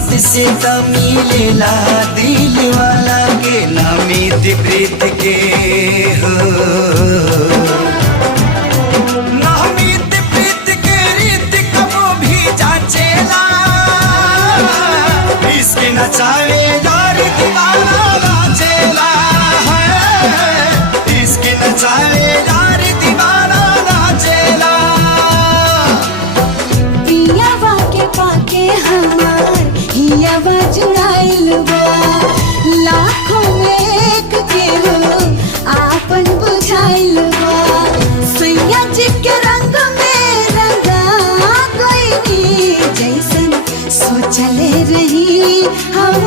किस्मत से त मिलेला दिल वाला के नामित प्रीत के हो। नामित प्रीत के रीत कबो भी जाचेला, इश्क नचावे यार दीवाना नाचेला है, इश्क नचावे यार दीवाना नाचेला। पियावा के पाके हमार हियावा जुड़ाइल बा, लाखों में एक के हो आपन बुझाइल बा। सैया जी के रंग में रंगा कोई जैसन सोचले रही हम